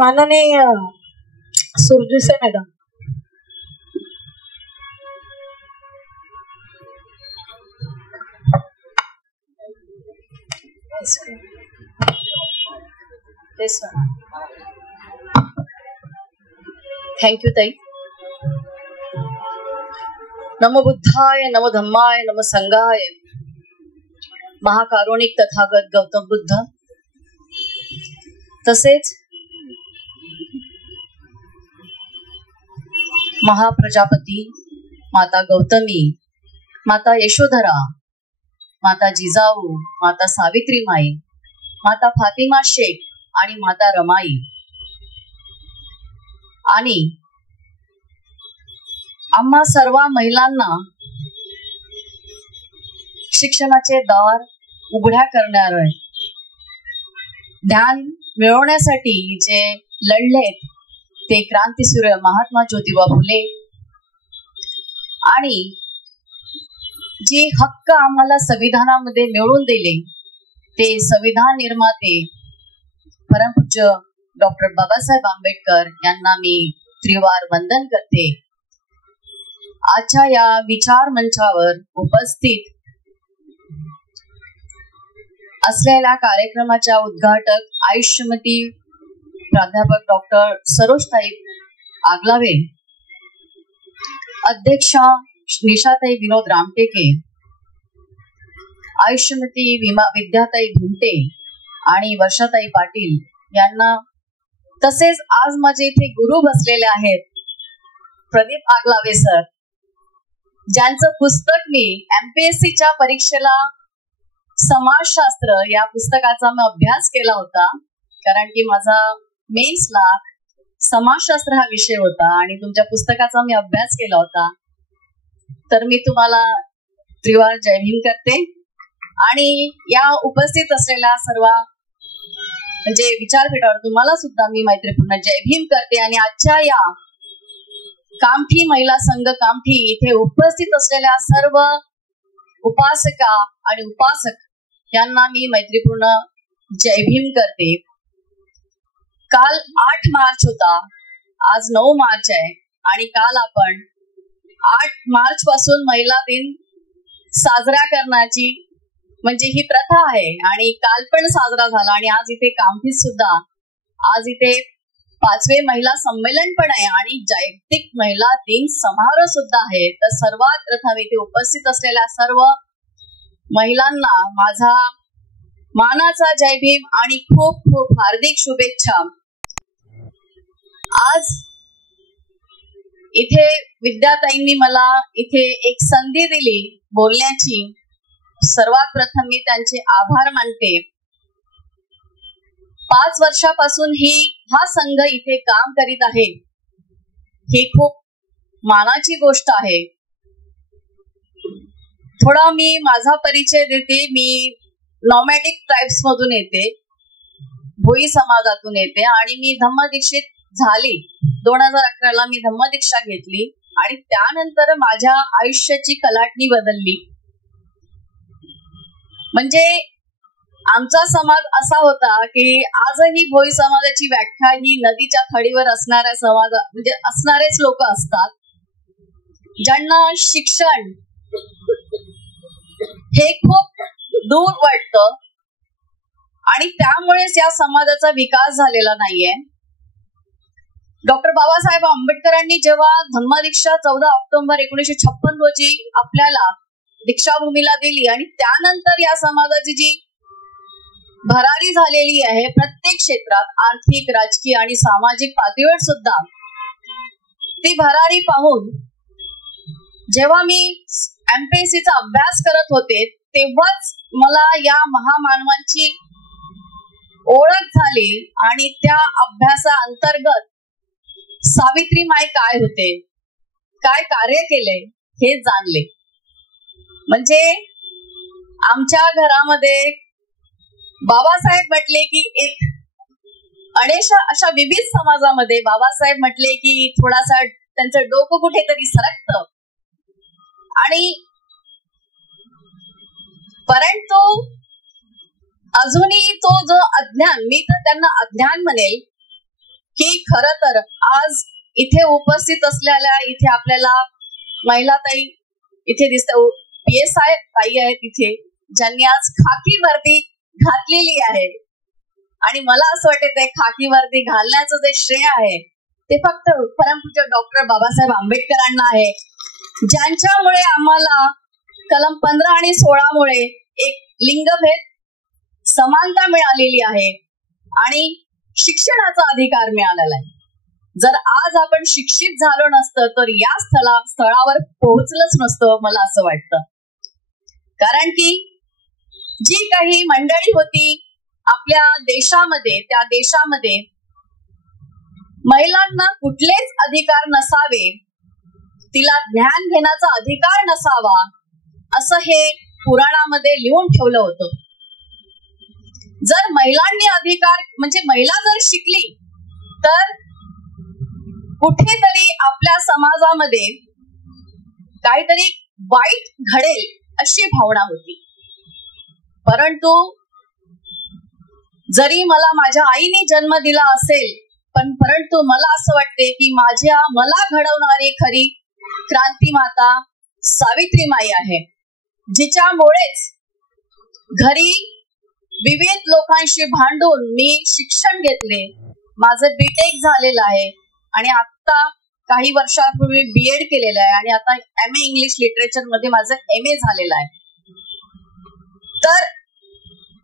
माननीय सुरजिसे madam, thank you ताई. नमो बुद्धाय, नमो धम्माय, नमो संघाय. महाकारुणिक तथागत गौतम बुद्ध, तसेच महाप्रजापती माता गौतमी, माता यशोधरा, माता जिजाऊ, माता सावित्रीमाई, माता फातिमा शेख आणि माता रमाई, आणि आम्हा सर्व महिलांना शिक्षणाचे दार उघड्या करणारे ज्ञान मिळवण्यासाठी जे लढलेत ते क्रांतीसूर्य महात्मा ज्योतिबा फुले, आणि जे हक्क आम्हाला संविधानामध्ये मिळवून दिले ते संविधान निर्माते परमपूज्य डॉक्टर बाबासाहेब आंबेडकर यांना मी त्रिवार वंदन करते. आजच्या या विचार मंचावर उपस्थित असलेल्या कार्यक्रमाच्या उद्घाटक आयुष्यमती प्राध्यापक डॉक्टर सरोजताई आगलावे, अध्यक्षा निशाताई विनोद रामटेके, आयुष्यमती विद्याताई धुंटे आणि वर्षाताई पाटील यांना, तसेच आज माझे इथे गुरु बसलेले आहेत प्रदीप आगलावे सर, ज्यांचं पुस्तक मी MPSCच्या परीक्षेला समाजशास्त्र या पुस्तकाचा मी अभ्यास केला होता, कारण की माझा मेन्सला समाजशास्त्र हा विषय होता आणि तुमच्या पुस्तकाचा मी अभ्यास केला होता. तर मी तुम्हाला त्रिवार जय भीम करते आणि या उपस्थित असलेल्या सर्व म्हणजे विचारपीठावर तुम्हाला सुद्धा मी मैत्रीपूर्ण जय भीम करते. आणि आजच्या या कामठी महिला संघ कामठी इथे उपस्थित असलेल्या सर्व उपासका आणि उपासक यांना मी मैत्रीपूर्ण जय भीम करते. काल 8 मार्च होता, आज 9 मार्च आहे आणि काल आपण 8 मार्च पासून महिला दिन साजरा करण्याची म्हणजे ही प्रथा आहे आणि काल पण साजरा झाला आणि आज इथे कामठीत सुद्धा आज इथे 5वे महिला संमेलन पण आहे आणि जागतिक महिला दिन समारोह सुद्धा आहे. तर सर्वात प्रथम इथे उपस्थित असलेल्या सर्व महिलांना माझा मानाचा जय भीम आणि खूप खूप हार्दिक शुभेच्छा. आज इथे विद्याताईंनी मला इथे एक संधी दिली बोलण्याची. सर्वात प्रथम मी त्यांचे आभार मानते. 5 वर्षापासून हा संघ इथे काम करीत आहे, ही खूप मानाची गोष्ट आहे. थोडा मी माझा परिचय देते. मी नॉमॅडिक ट्राइब्स मधून येते, भोई समाजातून येते आणि मी धम्मदीक्षित झाली. 2011ला मी धम्मदीक्षा घेतली आणि त्यानंतर माझ्या आयुष्याची कलाटणी बदलली. म्हणजे आमचा समाज असा होता की आजही भोई समाजाची व्याख्या ही नदीच्या थडीवर असणाऱ्या समाज म्हणजे असणारेच लोक असतात, ज्यांना शिक्षण हे खूप दूर वाटतं आणि त्यामुळेच या समाजाचा विकास झालेला नाहीये. डॉक्टर बाबासाहेब आंबेडकरांनी जेव्हा धम्मदीक्षा 14 ऑक्टोबर 1956 रोजी आपल्याला दीक्षाभूमीला दिली आणि त्यानंतर या समाजाची जी भरारी झालेली आहे प्रत्येक क्षेत्रात आर्थिक, राजकीय आणि सामाजिक पातळीवर सुद्धा, ती भरारी पाहून जेव्हा मी MPSCचा अभ्यास करत होते तेव्हाच मला या महामानवांची ओळख झाली आणि त्या अभ्यासा अंतर्गत सावित्रीमाई काय होते, काय कार्य केले हे जाणले. म्हणजे आमच्या घरामध्ये बाबासाहेब म्हटले की एक अशा विविध समाजामध्ये बाबासाहेब म्हटले की थोडासा त्यांचं डोकं कुठेतरी सरकतं आणि परंतु अजूनही तो जो अज्ञान, मी तर त्यांना अज्ञान म्हणेल, की खर तर आज इथे उपस्थित असलेल्या इथे आपल्याला महिला ताई इथे दिसत, PSI ताई आहेत इथे, ज्यांनी आज खाकी वर्दी घातलेली आहे. आणि मला असं वाटत आहे खाकी वर्दी घालण्याचं जे श्रेय आहे ते फक्त परमपूज्य डॉक्टर बाबासाहेब आंबेडकरांना आहे, ज्यांच्यामुळे आम्हाला कलम 15 आणि 16 मुळे एक लिंगभेद समानता मिळालेली आहे आणि शिक्षणाचा अधिकार मिळालेला आहे. जर आज आपण शिक्षित झालो नसतं तर या स्थळावर पोहोचलंच नसतं, मला असं वाटतं. कारण की जी काही मंडळी होती आपल्या देशामध्ये, त्या देशामध्ये महिलांना कुठलेच अधिकार नसावे, तिला ज्ञान घेण्याचा अधिकार नसावा, असं हे पुराणामध्ये लिहून ठेवलं होतं. जर महिलांनी अधिकार म्हणजे महिला जर शिकली तर कुठेतरी आपल्या समाजामध्ये काहीतरी वाईट घडेल अशी भावना होती. परंतु जरी मला माझ्या आईने जन्म दिला असेल, परंतु मला असं वाटते की मला घडवणारी खरी क्रांती माता सावित्रीमाई आहे, जिच्यामुळेच घरी विविध लोकांशी भांडून मी शिक्षण घेतले. माझं BTech झालेलं आहे आणि आता काही वर्षापूर्वी BEd केलेलं आहे आणि आता MA इंग्लिश लिटरेचर मध्ये माझं MA झालेलं आहे. तर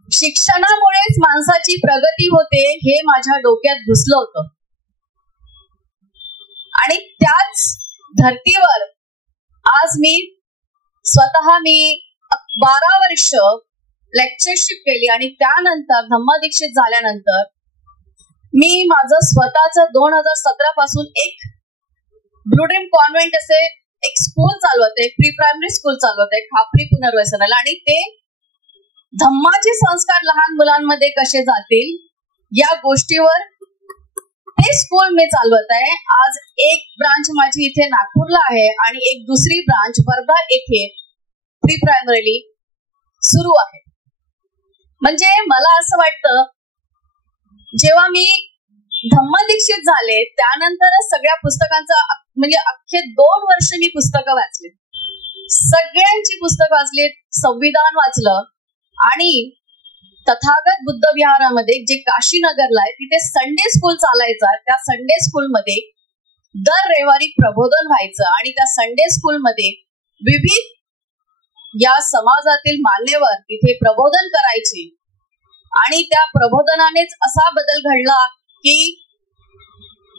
शिक्षणामुळेच माणसाची प्रगती होते हे माझ्या डोक्यात घुसलं होतं. आणि त्याच धर्तीवर आज मी 12 वर्ष लेक्चरशिप केली आणि त्यानंतर धम्मदीक्षित झाल्यानंतर मी माझं स्वतःच 2017 पासून एक ब्लू ड्रीम कॉन्व्हेंट असे एक स्कूल चालवते, प्री प्रायमरी स्कूल चालवते खापरी पुनर्वसनाला. आणि ते धम्माचे संस्कार लहान मुलांमध्ये कसे जातील या गोष्टीवर ते स्कूल मी चालवत आहे. आज एक ब्रांच माझी इथे नागपूरला आहे आणि एक दुसरी ब्रांच वर्धा येथे प्री प्रायमरी सुरू आहे. म्हणजे मला असं वाटतं, जेव्हा मी धम्मदीक्षित झाले त्यानंतरच सगळ्या पुस्तकांचा म्हणजे अख्खे 2 वर्ष मी पुस्तकं वाचली, सगळ्यांची पुस्तकं वाचली, संविधान वाचलं. आणि तथागत बुद्ध विहारामध्ये जे काशीनगरला आहे तिथे संडे स्कूल चालायचा. त्या संडे स्कूलमध्ये दर रविवारी प्रबोधन व्हायचं आणि त्या संडे स्कूलमध्ये विविध या समाजातील मान्यवर तिथे प्रबोधन करायचे. आणि त्या प्रबोधनानेच असा बदल घडला की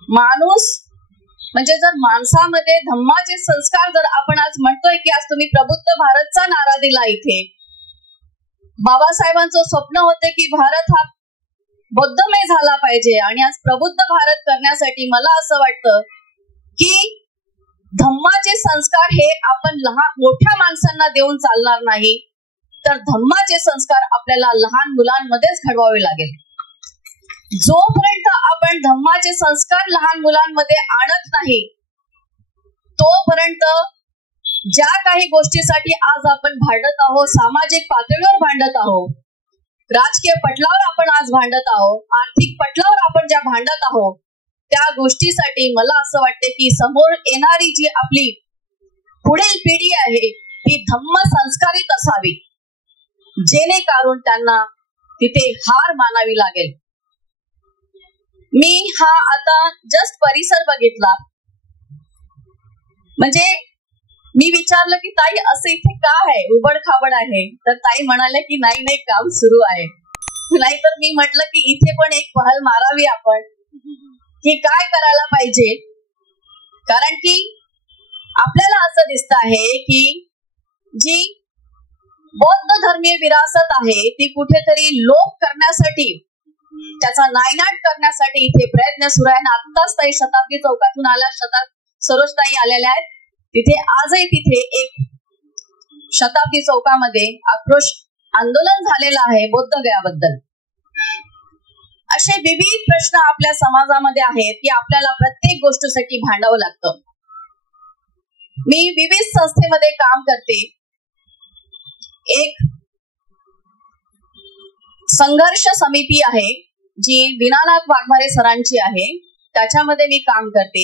माणूस म्हणजे जर माणसामध्ये धम्माचे संस्कार, जर आपण आज म्हणतोय की आज तुम्ही प्रबुद्ध भारतचा नारा दिला, इथे बाबासाहेबांचं स्वप्न होते की भारत हा बौद्धमय झाला पाहिजे आणि आज प्रबुद्ध भारत करण्यासाठी मला असं वाटतं की धम्माचे संस्कार हे आपण मोठ्या माणसांना देऊन चालणार नाही, तर धम्माचे संस्कार आपल्याला लहान मुलांमध्येच घडवावे लागेल. जोपर्यंत आपण धम्माचे संस्कार लहान मुलांमध्ये आणत नाही तोपर्यंत ज्या काही गोष्टीसाठी आज आपण भांडत आहोत, सामाजिक पातळीवर भांडत आहोत, राजकीय पटलावर आपण आज भांडत आहोत, आर्थिक पटलावर आपण ज्या भांडत आहोत, त्या गोष्टीसाठी मला असं वाटते की समोर येणारी जी आपली पुढील पिढी आहे ती धम्म संस्कारित असावी, जेणेकरून त्यांना तिथे हार मानावी लागेल. मी हा आता जस्ट परिसर बघितला, म्हणजे मी विचारलं की ताई असं इथे का आहे, उबड खाबड आहे, तर ताई म्हणाले की नाही काम सुरू आहे. नाहीतर मी म्हटलं की इथे पण एक पहल मारावी आपण की काय करायला पाहिजे. कारण की आपल्याला असं दिसत आहे की जी बौद्ध धर्मीय विरासत आहे ती कुठेतरी लोप करण्यासाठी, त्याचा नायनाट करण्यासाठी इथे प्रयत्न सुरू आहे. आत्ताच ताई शताब्दी चौकातून आल्या, सरोजताई आलेल्या आहेत तिथे. आजही तिथे एक शताब्दी चौकामध्ये आक्रोश आंदोलन झालेलं आहे बौद्ध गयाबद्दल. असे विविध प्रश्न आपल्या समाजामध्ये आहेत की आपल्याला प्रत्येक गोष्टीसाठी भांडावं लागतं. मी विविध संस्थेमध्ये काम करते. एक संघर्ष समिती आहे जी दीनानाथ वाघमारे सरांची आहे त्याच्यामध्ये मी काम करते,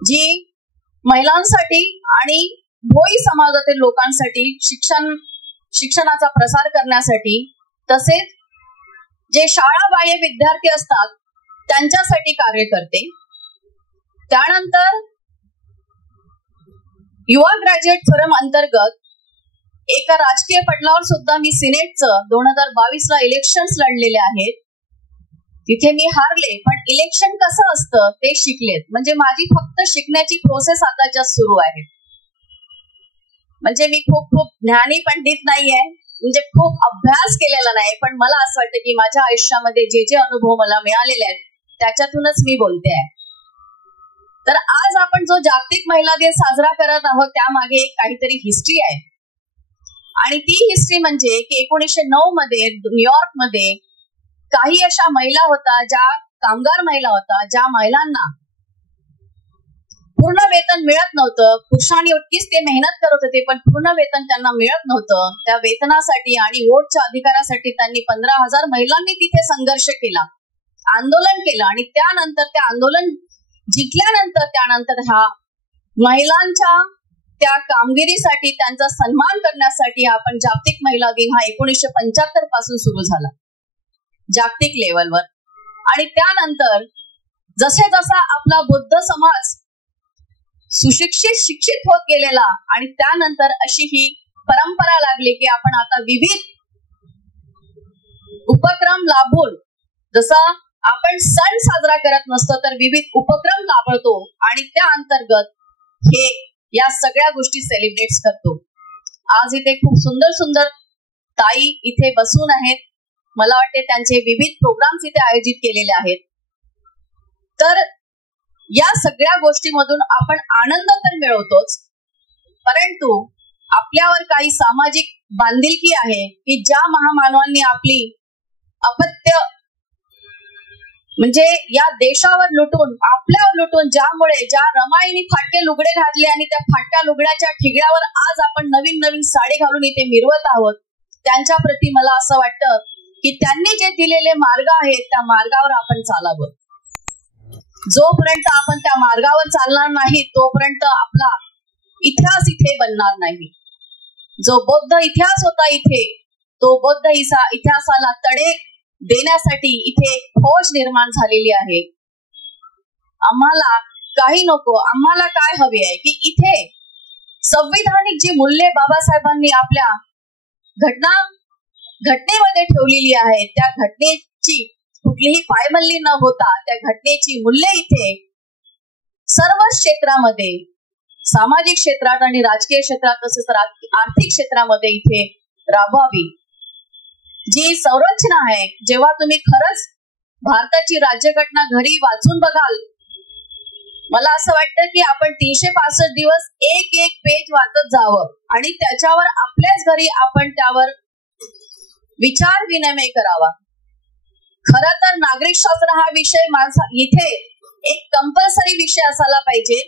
जी महिलांसाठी आणि भोई समाजातील लोकांसाठी शिक्षणाचा प्रसार करण्यासाठी, तसेच जे शाळा बाह्य विद्यार्थी असतात त्यांच्यासाठी कार्य करते. त्यानंतर युवा ग्रॅज्युएट फोरम अंतर्गत एका राजकीय पटलावर सुद्धा मी सिनेटचं 2022 ला इलेक्शन्स लढलेले आहेत. तिथे मी हारले, पण इलेक्शन कसं असतं ते शिकलेत. म्हणजे माझी फक्त शिकण्याची प्रोसेस आता जस्ट सुरू आहे. म्हणजे मी खूप ज्ञानी पंडित नाहीये, म्हणजे खूप अभ्यास केलेला नाही, पण मला असं वाटतं की माझ्या आयुष्यामध्ये जे जे अनुभव मला मिळालेले आहेत त्याच्यातूनच मी बोलते आहे. तर आज आपण जो जागतिक महिला दिवस साजरा करत आहोत त्यामागे काहीतरी हिस्ट्री आहे. आणि ती हिस्ट्री म्हणजे की 1909 मध्ये न्यूयॉर्क मध्ये काही अशा महिला होत्या, ज्या कामगार महिला होत्या, ज्या महिलांना पूर्ण वेतन मिळत नव्हतं. पुरुषांनी इतकीच ते मेहनत करत होते, पण पूर्ण वेतन त्यांना मिळत नव्हतं. त्या वेतनासाठी आणि वोटच्या अधिकारासाठी त्यांनी 15,000 महिलांनी तिथे संघर्ष केला, आंदोलन केलं. आणि त्यानंतर ते आंदोलन जिंकल्यानंतर त्यानंतर ह्या महिलांच्या त्या कामगिरीसाठी, त्यांचा सन्मान करण्यासाठी आपण जागतिक महिला दिन हा 1975 पासून सुरू झाला जागतिक लेवलवर. आणि त्यानंतर जसे जसा आपला बुद्ध समाज शिक्षित होत गेलेला, आणि त्यानंतर अशी ही परंपरा लागली की आपण आता विविध उपक्रम राबवून, जसा आपण सण साजरा करत नसतो तर विविध उपक्रम राबवतो आणि त्या अंतर्गत हे या सगळ्या गोष्टी सेलिब्रेट करतो. आज इथे खूप सुंदर ताई इथे बसून आहेत. मला वाटते त्यांचे विविध प्रोग्राम्स इथे आयोजित केलेले आहेत. तर या सगळ्या गोष्टीमधून आपण आनंद तर मिळवतोच, परंतु आपल्यावर काही सामाजिक बांधिलकी आहे की ज्या महामानवांनी आपली अपत्य म्हणजे या देशावर लुटून, आपल्यावर लुटून, ज्या रमाईने फाटके लुगडे घातले आणि त्या फाटक्या लुगड्याच्या ठिगळ्यावर आज आपण नवीन साडी घालून इथे मिरवत आहोत, त्यांच्या प्रती मला असं वाटतं की त्यांनी जे दिलेले मार्ग आहेत त्या मार्गावर आपण चालावं. जोपर्यंत आपण त्या मार्गावर चालणार नाही तोपर्यंत आपला इतिहास इथे बनणार नाही. जो बौद्ध इतिहास होता इथे, तो बौद्ध इतिहासाला तडे देण्यासाठी इथे फौज निर्माण झालेली आहे. आम्हाला काही नको, आम्हाला काय हवे आहे की इथे संविधानिक जी मूल्ये बाबासाहेबांनी आपल्या घटनेमध्ये ठेवलेली आहे, त्या घटनेची कुठलीही पायमल्ली न होता त्या घटनेची मूल्ये इथे सर्व क्षेत्रामध्ये, सामाजिक क्षेत्रात आणि राजकीय क्षेत्रात तसेच आर्थिक क्षेत्रामध्ये इथे राबवावी. जी संरचना आहे, जेव्हा तुम्ही खरंच भारताची राज्यघटना घरी वाचून बघाल, मला असं वाटतं की आपण 365 दिवस एक पेज वाचत जावं आणि त्याच्यावर आपल्याच घरी आपण त्यावर विचार विनिमय करावा. खरं तर नागरिक शास्त्र हा विषय इथे एक कंपल्सरी विषय असायला पाहिजे,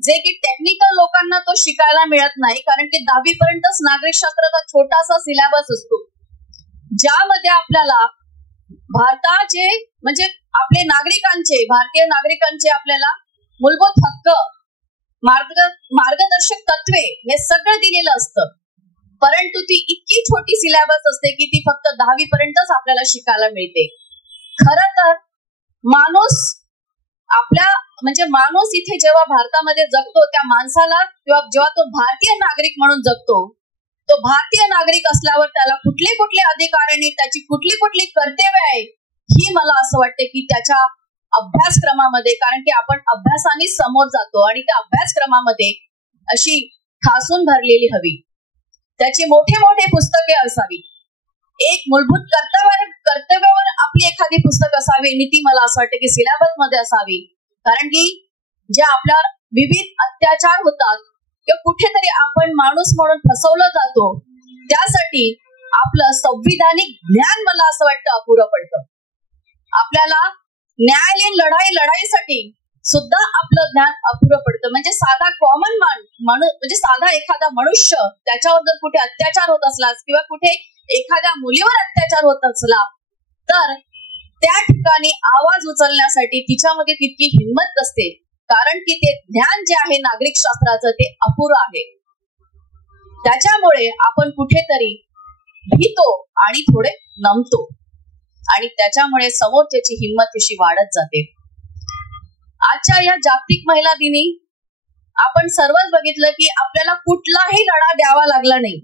जे की टेक्निकल लोकांना तो शिकायला मिळत नाही, कारण की 10वी पर्यंतच नागरिक शास्त्राचा छोटासा सिलेबस असतो, ज्यामध्ये आपल्याला भारताचे म्हणजे आपले भारतीय नागरिकांचे आपल्याला मूलभूत हक्क, मार्गदर्शक तत्वे हे सगळं दिलेलं असतं. परंतु ती इतकी छोटी सिलेबस असते की ती फक्त 10वी पर्यंतच आपल्याला शिकायला मिळते. खरं तर माणूस इथे जेव्हा भारतामध्ये जगतो, त्या माणसाला किंवा जेव्हा तो भारतीय नागरिक म्हणून जगतो, तो भारतीय नागरिक असल्यावर त्याला कुठले अधिकार आणि त्याची कुठली कर्तव्य आहे, ही मला असं वाटते की त्याच्या अभ्यासक्रमामध्ये, कारण की आपण अभ्यासानेच समोर जातो आणि त्या अभ्यासक्रमामध्ये अशी ठासून भरलेली हवी. त्याची मोठे पुस्तके असावी. एक मूलभूत कर्तव्यावर आपली एखादी पुस्तक असावी आणि ती मला असं वाटतं की सिलेबस मध्ये असावी. कारण की जे आपल्यावर विविध अत्याचार होतात किंवा कुठेतरी आपण माणूस म्हणून फसवलं जातो, त्यासाठी आपलं संविधानिक ज्ञान मला असं वाटतं अपुरं पडतं. आपल्याला न्यायालयीन लढाईसाठी सुद्धा आपलं ज्ञान अपुरं पडतं. म्हणजे साधा कॉमन म्हणजे साधा एखादा मनुष्य, त्याच्यावर जर कुठे अत्याचार होत असला किंवा कुठे एखाद्या मुलीवर अत्याचार होत असला तर त्या ठिकाणी आवाज उचलण्यासाठी तिच्यामध्ये तितकी हिंमत नसते, कारण की ते ज्ञान जे आहे नागरिक शास्त्राचं ते अपुरं आहे. त्याच्यामुळे आपण कुठेतरी भीतो आणि थोडे नमतो आणि त्याच्यामुळे समोरच्याची हिंमत तशी वाढत जाते. आजच्या या जागतिक महिला दिनी आपण सर्वच बघितलं की आपल्याला कुठलाही लढा द्यावा लागला नाही,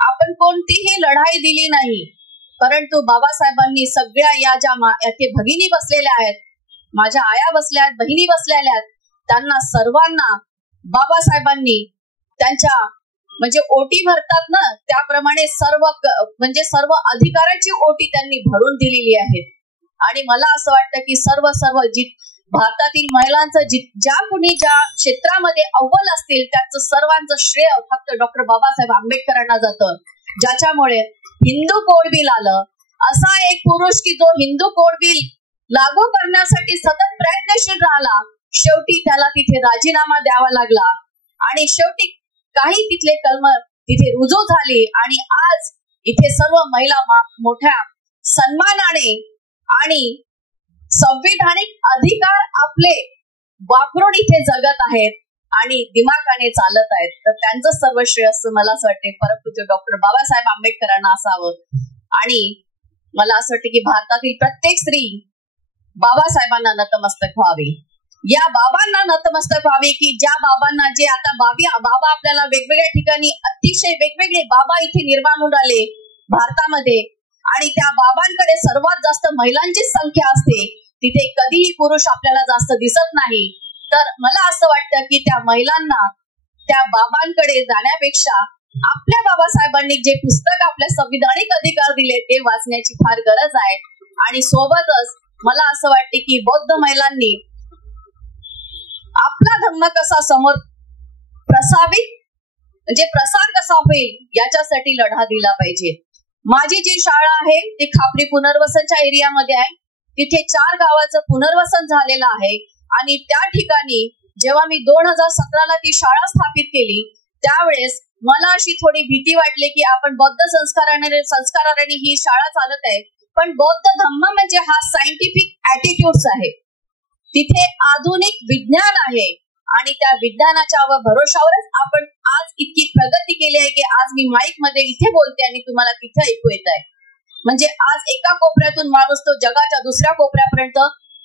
आपण कोणतीही लढाई दिली नाही, परंतु बाबासाहेबांनी सगळ्या या ज्या येथे भगिनी बसलेल्या आहेत, माझ्या आया बसल्या आहेत, बहिणी बसलेल्या आहेत, त्यांना सर्वांना बाबासाहेबांनी त्यांच्या म्हणजे ओटी भरतात ना, त्याप्रमाणे सर्व अधिकाराची ओटी त्यांनी भरून दिलेली आहे. आणि मला असं वाटतं की सर्व भारतातील महिलांचं ज्या कुणी ज्या क्षेत्रामध्ये अव्वल असतील त्याचं सर्वांचं श्रेय फक्त डॉक्टर बाबासाहेब आंबेडकरांना जातं, ज्याच्यामुळे हिंदू कोड बिल आलं. असा एक पुरुष की जो हिंदू कोड बिल लागू करण्यासाठी सतत प्रयत्नशील राहिला, शेवटी त्याला तिथे राजीनामा द्यावा लागला आणि शेवटी काही तिथले कलम तिथे रुजू झाली आणि आज इथे सर्व महिला मोठ्या सन्मानाने आणि संविधानिक अधिकार आपले वापरून इथे जगत आहेत आणि दिमागाने चालत आहेत. तर त्यांचं सर्व श्रेय मला असं वाटते परमपूज्य डॉक्टर बाबासाहेब आंबेडकरांना असावं. आणि मला असं वाटतं की भारतातील प्रत्येक स्त्री बाबासाहेबांना नतमस्तक व्हावी, या बाबांना नतमस्तक व्हावे की ज्या बाबांना जे आता बाबा आपल्याला वेगवेगळ्या ठिकाणी अतिशय वेगवेगळे बाबा इथे निर्माण होऊन आले भारतामध्ये आणि त्या बाबांकडे सर्वात जास्त महिलांची संख्या असते, तिथे कधीही पुरुष आपल्याला जास्त दिसत नाही. तर मला असं वाटतं की त्या महिलांना त्या बाबांकडे जाण्यापेक्षा आपल्या बाबासाहेबांनी जे पुस्तक आपल्या संविधानिक अधिकार दिले ते वाचण्याची फार गरज आहे. आणि सोबतच मला असं वाटते की बौद्ध महिलांनी आपला धम्म कसा समोर प्रसार कसा होईल याच्यासाठी लढा दिला पाहिजे. माझी जी शाळा आहे ती खापरी पुनर्वसनच्या एरियामध्ये आहे, तिथे 4 गावाचं पुनर्वसन झालेलं आहे आणि त्या ठिकाणी जेव्हा मी 2017ला ती शाळा स्थापित केली त्यावेळेस मला अशी थोडी भीती वाटली की आपण बौद्ध संस्काराने ही शाळा चालत आहे, पण बौद्ध धम्म म्हणजे हा सायंटिफिक ऍटिट्यूड्स आहे, तिथे आधुनिक विज्ञान आहे आणि त्या विज्ञानाच्या भरोशावरच आपण आज इतकी प्रगती केली आहे की आज मी माईक मध्ये इथे बोलते आणि तुम्हाला तिथे ऐकू येत आहे. म्हणजे आज एका कोपऱ्यातून माणूस तो जगाच्या दुसऱ्या कोपऱ्यापर्यंत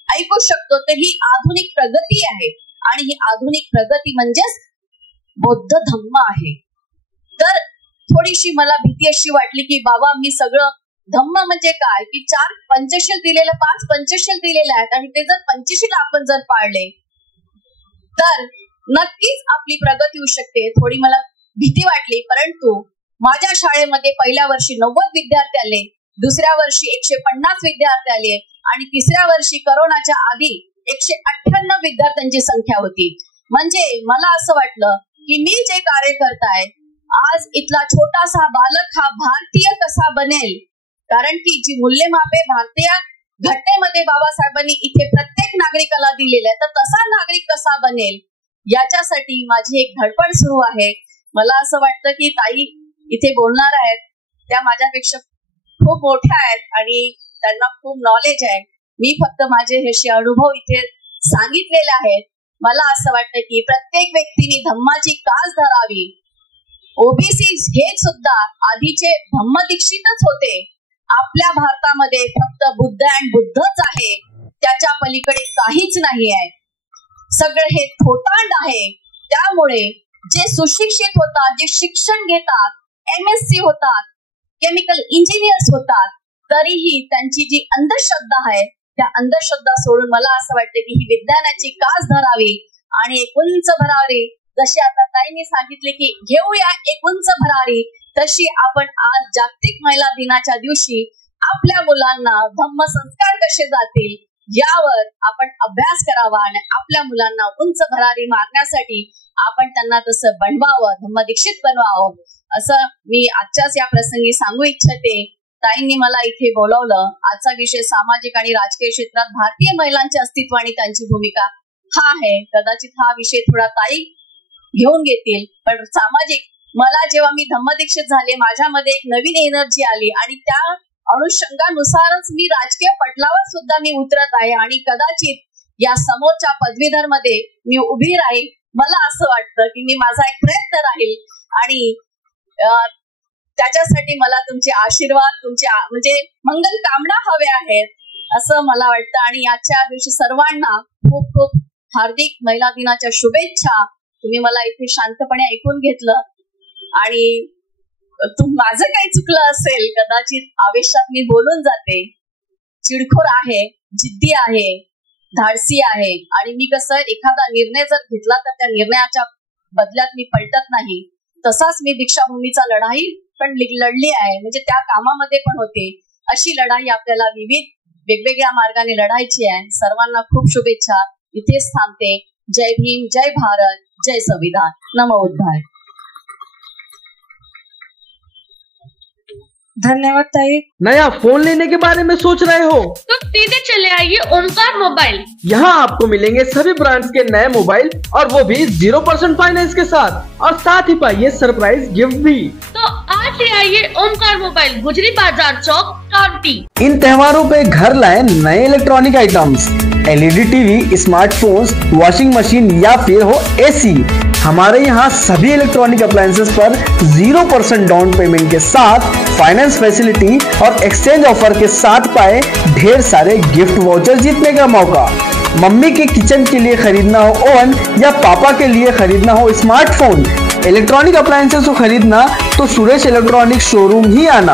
ऐकू शकतो. तर ही आधुनिक प्रगती आहे आणि ही आधुनिक प्रगती म्हणजेच बौद्ध धम्म आहे. तर थोडीशी मला भीती अशी वाटली की बाबा मी सगळं धम्म म्हणजे काय की 4 पंचशील दिलेलं 5 पंचशील दिलेले आहेत आणि ते जर पंचशील आपण जर पाळले तर नक्कीच आपली प्रगती होऊ शकते. थोडी मला भीती वाटली, परंतु माझ्या शाळेमध्ये पहिल्या वर्षी 90 विद्यार्थी आले, दुसऱ्या वर्षी 150 विद्यार्थी आले आणि तिसऱ्या वर्षी करोनाच्या आधी 198 विद्यार्थ्यांची संख्या होती. म्हणजे मला असं वाटलं की मी जे कार्य करताय आज इथला छोटासा बालक हा भारतीय कसा बनेल, कारण की जी मूल्यमापे भारतीय घटनेमध्ये बाबासाहेबांनी इथे प्रत्येक नागरिकाला दिलेलं आहे, तर तसा नागरिक कसा बनेल याच्यासाठी माझी एक धडपड सुरू आहे. मला असं वाटतं की ताई इथे बोलणार आहेत त्या माझ्यापेक्षा खूप मोठ्या आहेत आणि त्यांना खूप नॉलेज आहे. मी फक्त माझे हे अनुभव इथे सांगितलेले आहेत. मला असं वाटतं की प्रत्येक व्यक्तीने धम्माची कास धरावी. ओबीसी हे सुद्धा आधीचे धम्मदीक्षितच होते. आपल्या भारतामध्ये फक्त बुद्ध अँड बुद्धच आहे, त्याच्या पलीकडे काहीच नाही आहे. सगळं हे थोतांड आहे. त्यामुळे जे सुशिक्षित होतात, जे शिक्षण घेतात, MSc होतात, केमिकल इंजिनियर्स होतात, तरीही त्यांची जी अंधश्रद्धा आहे त्या अंधश्रद्धा सोडून मला असं वाटतं की ही विज्ञानाची कास धरावी आणि एक उंच भरारी, जशी आता ताईंनी सांगितले की घेऊया एक उंच भरारी, तशी आपण आज जागतिक महिला दिनाच्या दिवशी आपल्या मुलांना धम्म संस्कार कसे जातील यावर आपण अभ्यास करावा आणि आपल्या मुलांना उंच भरारी मारण्यासाठी आपण त्यांना तसं बनवावं, धम्मदीक्षित बनवावं, असं मी आजच्याच या प्रसंगी सांगू इच्छिते. ताईंनी मला इथे बोलवलं. आजचा विषय सामाजिक आणि राजकीय क्षेत्रात भारतीय महिलांचे अस्तित्व आणि त्यांची भूमिका हा आहे. कदाचित हा विषय थोडा ताई घेऊन घेतील, पण सामाजिक मला जेव्हा मी धम्मदीक्षित झाले माझ्यामध्ये एक नवीन एनर्जी आली आणि त्या अनुषंगानुसारच मी राजकीय पटलावर सुद्धा मी उतरत आहे आणि कदाचित या समोरच्या पदवीधर मध्ये मी उभी राहील. मला असं वाटतं की मी माझा एक प्रयत्न राहील आणि त्याच्यासाठी मला तुमचे आशीर्वाद, तुमचे म्हणजे मंगल कामना हव्या आहेत असं मला वाटतं. आणि आजच्या दिवशी सर्वांना खूप खूप हार्दिक महिला दिनाच्या शुभेच्छा. तुम्ही मला इथे शांतपणे ऐकून घेतलं आणि माझं काही चुकलं असेल, कदाचित आवेशात मी बोलून जाते. चिडखोर आहे, जिद्दी आहे, धाडसी आहे आणि मी कसं एखादा निर्णय जर घेतला तर त्या निर्णयाच्या बदल्यात मी पलटत नाही. तसाच मी दीक्षाभूमीचा लढाई पण लढली आहे, म्हणजे त्या कामामध्ये पण होते. अशी लढाई आपल्याला वेगवेगळ्या मार्गाने लढायची आहे. सर्वांना खूप शुभेच्छा. इथेच थांबते. जय भीम, जय भारत, जय संविधान. नमो बुद्धाय. धन्यवाद ताई. नया फोन लेने के बारे में सोच रहे हो तो सीधे चले आइए ओमकार मोबाइल. यहाँ आपको मिलेंगे सभी ब्रांड्स के नए मोबाइल और वो भी 0% फाइनेंस के साथ, और साथ ही पाइए सरप्राइज गिफ्ट भी. तो आज ही आइए ओमकार मोबाइल, गुजरी बाजार चौक, कांटी. इन त्योहारों पे घर लाए नए electronic items, LED TV, smartphones, washing machine या फिर हो AC. हमारे यहाँ सभी इलेक्ट्रॉनिक अप्लायंसेस पर 0% डाउन पेमेंट के साथ फाइनेंस फैसिलिटी और एक्सचेंज ऑफर के साथ पाए ढेर सारे गिफ्ट वाउचर जीतने का मौका. मम्मी के किचन के लिए खरीदना हो ओवन या पापा के लिए खरीदना हो स्मार्टफोन, इलेक्ट्रॉनिक अप्लायंसेस को खरीदना तो सुरेश इलेक्ट्रॉनिक शोरूम ही आना.